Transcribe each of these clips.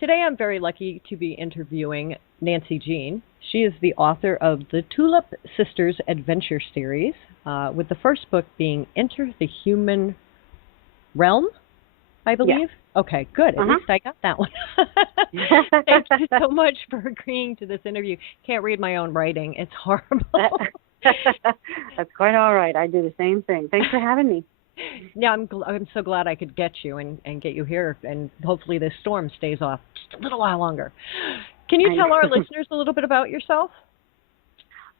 Today I'm very lucky to be interviewing Nancy Jean. She is the author of the Tulip Sisters Adventure Series, with the first book being Enter the Human Realm, I Yeah. believe. Okay, good. At least I got that one. Thank you so much for agreeing to this interview. Can't read my own writing. It's horrible. That's quite all right. I do the same thing. Thanks for having me. Yeah, I'm so glad I could get you and get you here, and hopefully this storm stays off just a little while longer. Can you tell our listeners a little bit about yourself?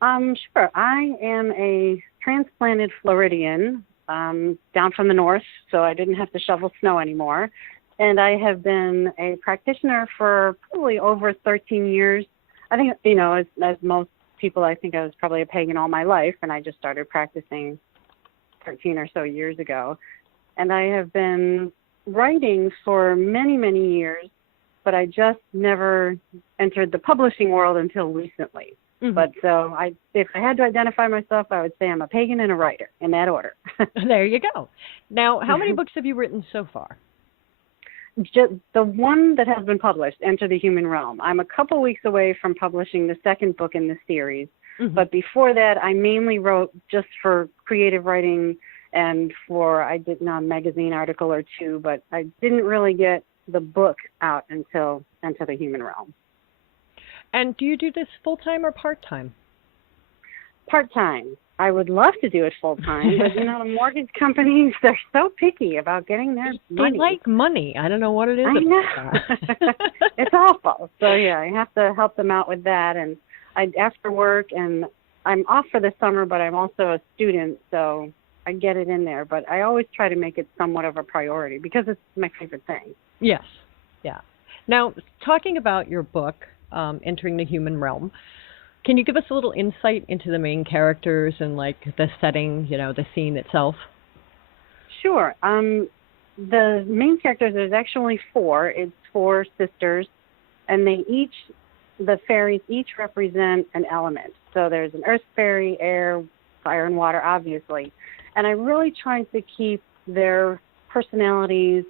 Sure. I am a transplanted Floridian down from the north, so I didn't have to shovel snow anymore. And I have been a practitioner for probably over 13 years. I think, as most people, I think I was probably a pagan all my life, and I just started practicing 13 or so years ago. And I have been writing for many, many years, but I just never entered the publishing world until recently. Mm-hmm. But so if I had to identify myself, I would say I'm a pagan and a writer, in that order. There you go. Now, how many books have you written so far? Just the one that has been published, Enter the Human Realm. I'm a couple weeks away from publishing the second book in the series. Mm-hmm. But before that, I mainly wrote just for creative writing and I did a magazine article or two, but I didn't really get the book out until Enter the Human Realm. And do you do this full-time or part-time? Part-time. I would love to do it full-time, but, the mortgage companies, they're so picky about getting their money. They like money. I don't know what it is. I know. It's awful. So, yeah, I have to help them out with that. And after work, and I'm off for the summer, but I'm also a student, so I get it in there. But I always try to make it somewhat of a priority because it's my favorite thing. Yes. Yeah. Now, talking about your book, Entering the Human Realm, can you give us a little insight into the main characters and the setting, the scene itself? Sure. The main characters, there's actually four. It's four sisters, and the fairies each represent an element. So there's an earth fairy, air, fire, and water, obviously. And I really tried to keep their personalities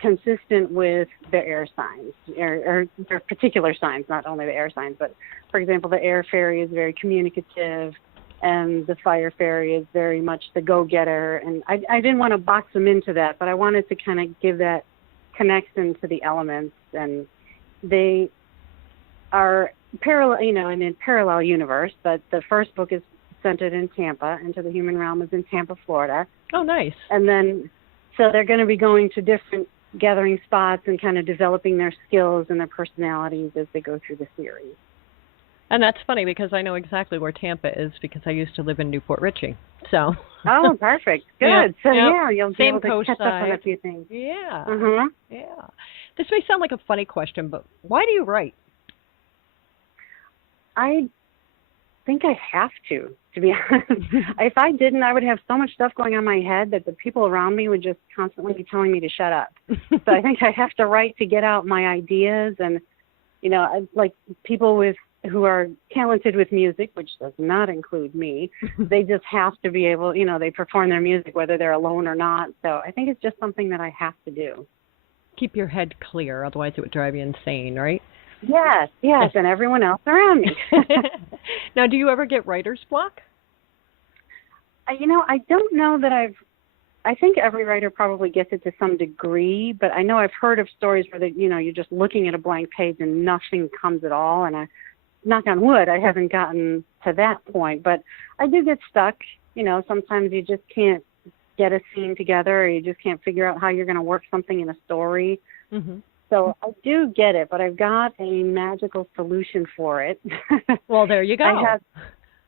consistent with their air signs, or their particular signs, not only the air signs, but, for example, the air fairy is very communicative, and the fire fairy is very much the go-getter. And I didn't want to box them into that, but I wanted to kind of give that connection to the elements. And they are parallel, in a parallel universe, but the first book is centered in Tampa. Into the Human Realm is in Tampa, Florida. Oh, nice. And then, so they're going to be going to different gathering spots and kind of developing their skills and their personalities as they go through the series. And that's funny because I know exactly where Tampa is because I used to live in Newport Richie. So. Oh, perfect. Good. Yeah. So, you'll be able to catch up on a few things. Yeah. Mm-hmm. Yeah. This may sound like a funny question, but why do you write? I think I have to be honest. If I didn't, I would have so much stuff going on in my head that the people around me would just constantly be telling me to shut up. So I think I have to write to get out my ideas. And, like people who are talented with music, which does not include me, they just have to be able, they perform their music whether they're alone or not. So I think it's just something that I have to do. Keep your head clear, otherwise it would drive you insane, right? Yes, and everyone else around me. Now, do you ever get writer's block? I don't know that I think every writer probably gets it to some degree, but I know I've heard of stories where you're just looking at a blank page and nothing comes at all. And knock on wood, I haven't gotten to that point, but I do get stuck. Sometimes you just can't get a scene together, or you just can't figure out how you're going to work something in a story. Mm-hmm. So I do get it, but I've got a magical solution for it. Well, there you go.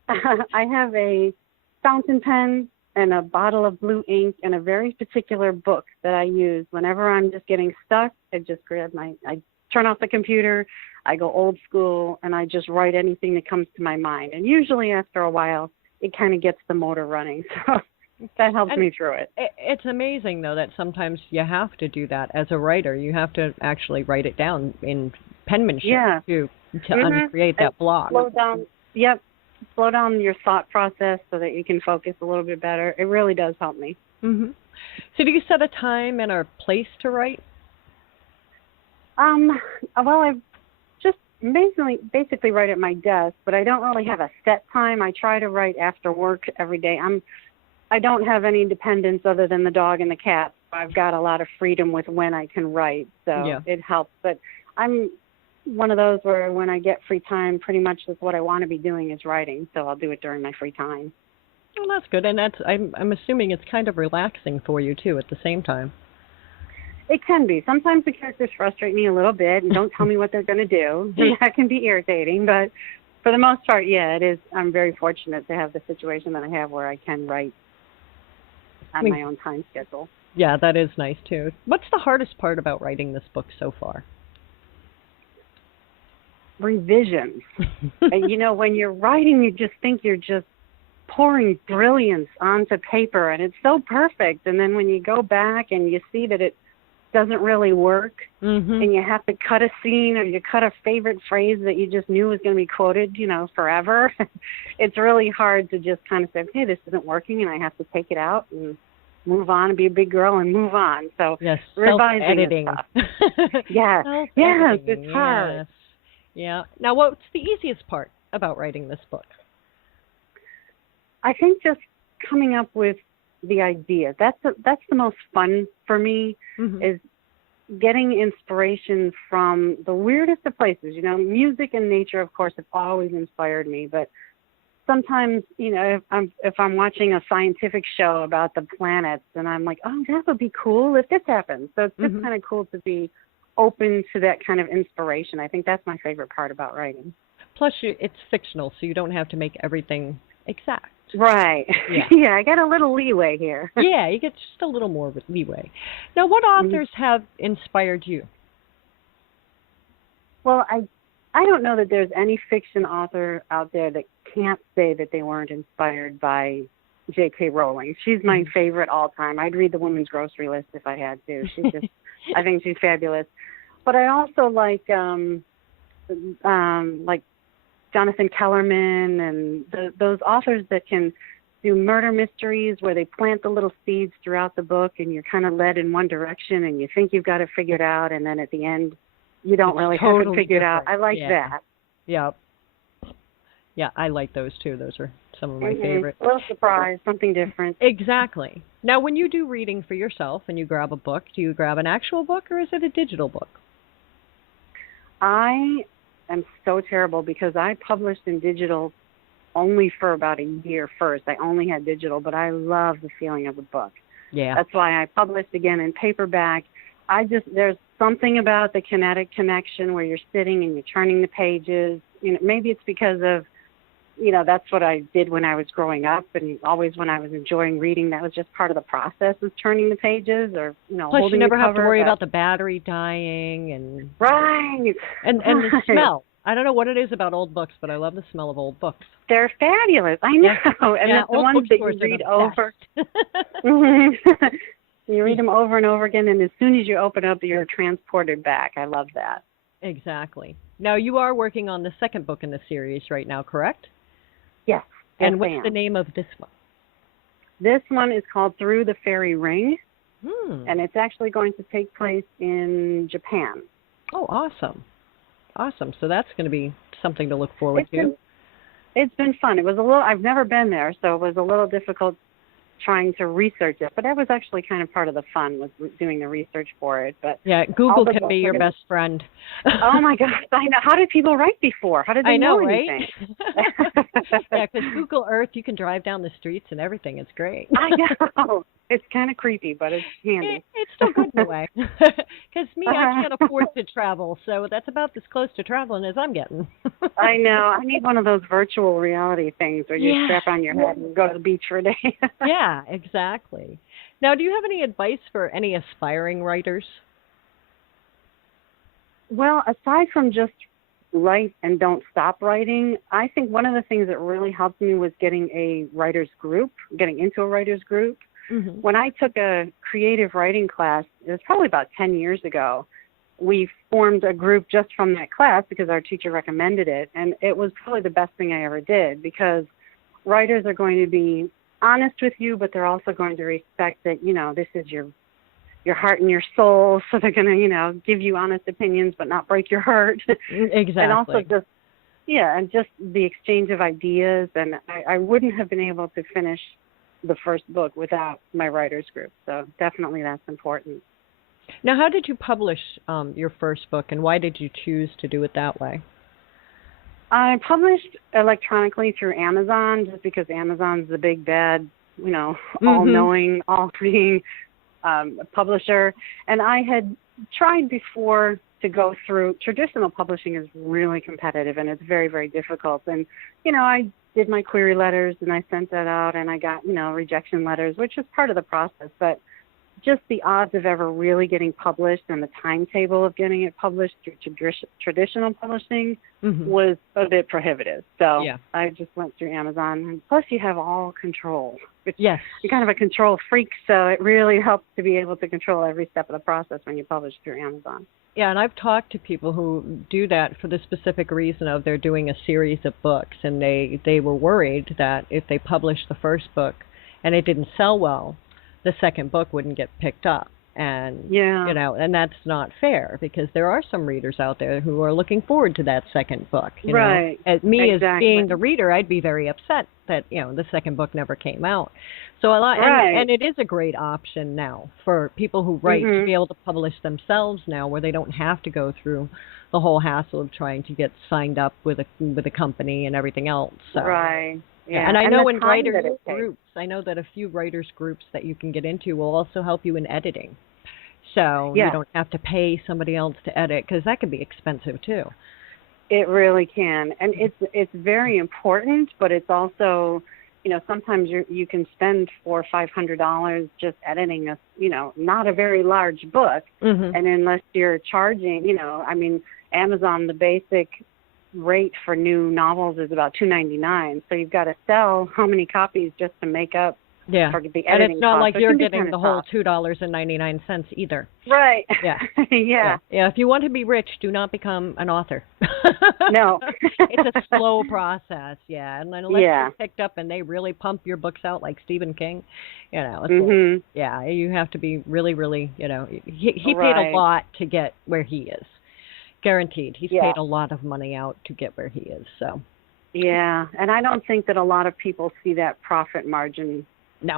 I have a fountain pen and a bottle of blue ink and a very particular book that I use whenever I'm just getting stuck. I just grab I turn off the computer, I go old school, and I just write anything that comes to my mind. And usually after a while, it kind of gets the motor running. So that helps me through it. It's amazing, though, that sometimes you have to do that as a writer. You have to actually write it down in penmanship to uncreate that block. Slow down. Yep. Slow down your thought process so that you can focus a little bit better. It really does help me. Mm-hmm. So do you set a time and a place to write? Well, I just basically write at my desk, but I don't really have a set time. I try to write after work every day. I don't have any dependents other than the dog and the cat. I've got a lot of freedom with when I can write, so Yeah. it helps. But I'm one of those where when I get free time, pretty much that's what I want to be doing is writing, so I'll do it during my free time. Well, that's good, and I'm assuming it's kind of relaxing for you too at the same time. It can be. Sometimes the characters frustrate me a little bit and don't tell me what they're going to do, and that can be irritating. But for the most part, yeah, it is. I'm very fortunate to have the situation that I have where I can write on my own time schedule. Yeah, that is nice too. What's the hardest part about writing this book so far? Revisions. And, when you're writing, you just think you're just pouring brilliance onto paper, and it's so perfect. And then when you go back and you see that it doesn't really work, and you have to cut a scene or you cut a favorite phrase that you just knew was going to be quoted, forever, it's really hard to just kind of say, okay, this isn't working, and I have to take it out and move on and be a big girl and move on. So yes, revising editing. Yes, it's hard. Yes. Yeah. Now, what's the easiest part about writing this book? I think just coming up with the idea. That's the most fun for me, is getting inspiration from the weirdest of places. Music and nature, of course, have always inspired me, but sometimes, if I'm watching a scientific show about the planets, and I'm like, oh, that would be cool if this happened. So it's just kind of cool to be open to that kind of inspiration. I think that's my favorite part about writing. Plus, it's fictional, so you don't have to make everything exact. Right. Yeah. Yeah, I got a little leeway here. Yeah, you get just a little more leeway. Now, what authors have inspired you? Well, I don't know that there's any fiction author out there that can't say that they weren't inspired by J.K. Rowling. She's my favorite all time. I'd read the Women's Grocery List if I had to. She's just, I think she's fabulous. But I also like Jonathan Kellerman and those authors that can do murder mysteries where they plant the little seeds throughout the book, and you're kind of led in one direction and you think you've got it figured out, and then at the end you don't really have it figured out. I like that. Yeah. Yeah, I like those too. Those are some of my favorites. A little surprise, something different. Exactly. Now, when you do reading for yourself and you grab a book, do you grab an actual book or is it a digital book? I am so terrible because I published in digital only for about a year first. I only had digital, but I love the feeling of the book. Yeah. That's why I published again in paperback. There's something about the Kinetic Connection where you're sitting and you're turning the pages. Maybe it's because of, that's what I did when I was growing up, and always when I was enjoying reading, that was just part of the process, was turning the pages or, Plus, holding you never the cover. have to worry about the battery dying and right. And the smell. I don't know what it is about old books, but I love the smell of old books. They're fabulous. I know. Yeah. And yeah, the ones that you read over. You read them over and over again, and as soon as you open up, you're transported back. I love that. Exactly. Now, you are working on the second book in the series right now, correct? Yes. And what's the name of this one? This one is called Through the Fairy Ring, and it's actually going to take place in Japan. Oh, awesome. Awesome. So that's going to be something to look forward to. It's been fun. It was I've never been there, so it was a little difficult trying to research it, but that was actually kind of part of the fun, was doing the research for it. But yeah, Google can be your best friend. Oh my gosh, I know. How did people write before? How did they know anything? Right? Yeah, because Google Earth, you can drive down the streets and everything. It's great. I know. It's kind of creepy, but it's handy. It's still good in a way. Because I can't afford to travel, so that's about as close to traveling as I'm getting. I know. I need one of those virtual reality things where you strap on your head and go to the beach for a day. Yeah, exactly. Now, do you have any advice for any aspiring writers? Well, aside from just write and don't stop writing, I think one of the things that really helped me was getting into a writer's group. When I took a creative writing class, it was probably about 10 years ago, we formed a group just from that class because our teacher recommended it, and it was probably the best thing I ever did, because writers are going to be honest with you, but they're also going to respect that, this is your heart and your soul. So they're going to, you know, give you honest opinions but not break your heart. Exactly. And also just, yeah, and just the exchange of ideas. And I wouldn't have been able to finish the first book without my writers group. So definitely that's important. Now, how did you publish your first book, and why did you choose to do it that way? I published electronically through Amazon just because Amazon's the big bad, you know, all-knowing, all-seeing publisher. And I had tried before to go through, traditional publishing is really competitive and it's very, very difficult. And, you know, I did my query letters and I sent that out and I got, you know, rejection letters, which is part of the process. But just the odds of ever really getting published and the timetable of getting it published through traditional publishing was a bit prohibitive. So I just went through Amazon. And plus, you have all control. Yes. You're kind of a control freak, so it really helps to be able to control every step of the process when you publish through Amazon. Yeah, and I've talked to people who do that for the specific reason of they're doing a series of books, and they were worried that if they published the first book and it didn't sell well, the second book wouldn't get picked up. And, you know, and that's not fair because there are some readers out there who are looking forward to that second book. You know? As me as being the reader, I'd be very upset that, you know, the second book never came out. So a lot, and it is a great option now for people who write to be able to publish themselves now, where they don't have to go through the whole hassle of trying to get signed up with a company and everything else. So. Yeah, and I know in writers groups, I know that a few writers groups that you can get into will also help you in editing. So you don't have to pay somebody else to edit, because that can be expensive too. It really can. And it's very important, but it's also, you know, sometimes you can spend $400 or $500 just editing a, you know, not a very large book. And unless you're charging, you know, I mean, Amazon, the basic rate for new novels is about $2.99. So you've got to sell how many copies just to make up for the editing and it's not cost. like you're getting the whole $2.99 either. Right. Yeah. If you want to be rich, do not become an author. No. It's a slow process. And unless you're picked up and they really pump your books out like Stephen King, you know, it's like, you have to be really, really, you know, he paid a lot to get where he is. Guaranteed. He's paid a lot of money out to get where he is. So. Yeah, and I don't think that a lot of people see that profit margin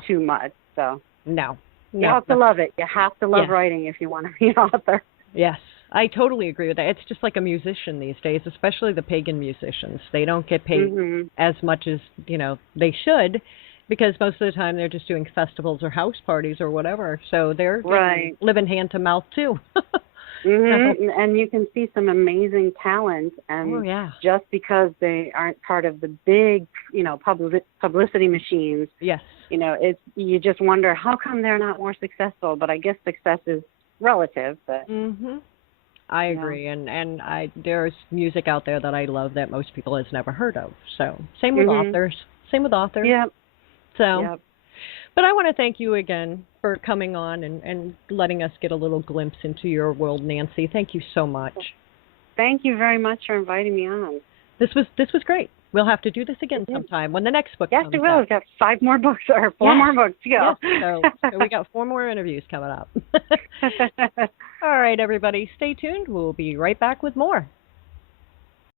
too much. So. No. You have to love it. You have to love writing if you want to be an author. Yes, I totally agree with that. It's just like a musician these days, especially the pagan musicians. They don't get paid as much as, you know, they should, because most of the time they're just doing festivals or house parties or whatever. So they're living hand to mouth too. And you can see some amazing talent, and just because they aren't part of the big, you know, publicity machines, you know, you just wonder how come they're not more successful. But I guess success is relative. But I agree, and there's music out there that I love that most people has never heard of. So same with authors. Yep. So. But I want to thank you again for coming on and letting us get a little glimpse into your world, Nancy. Thank you so much. Thank you very much for inviting me on. This was great. We'll have to do this again sometime when the next book comes out. Yes, we will. We've got 5 more books or 4 more books to go. So we got 4 more interviews coming up. All right, everybody, stay tuned. We'll be right back with more.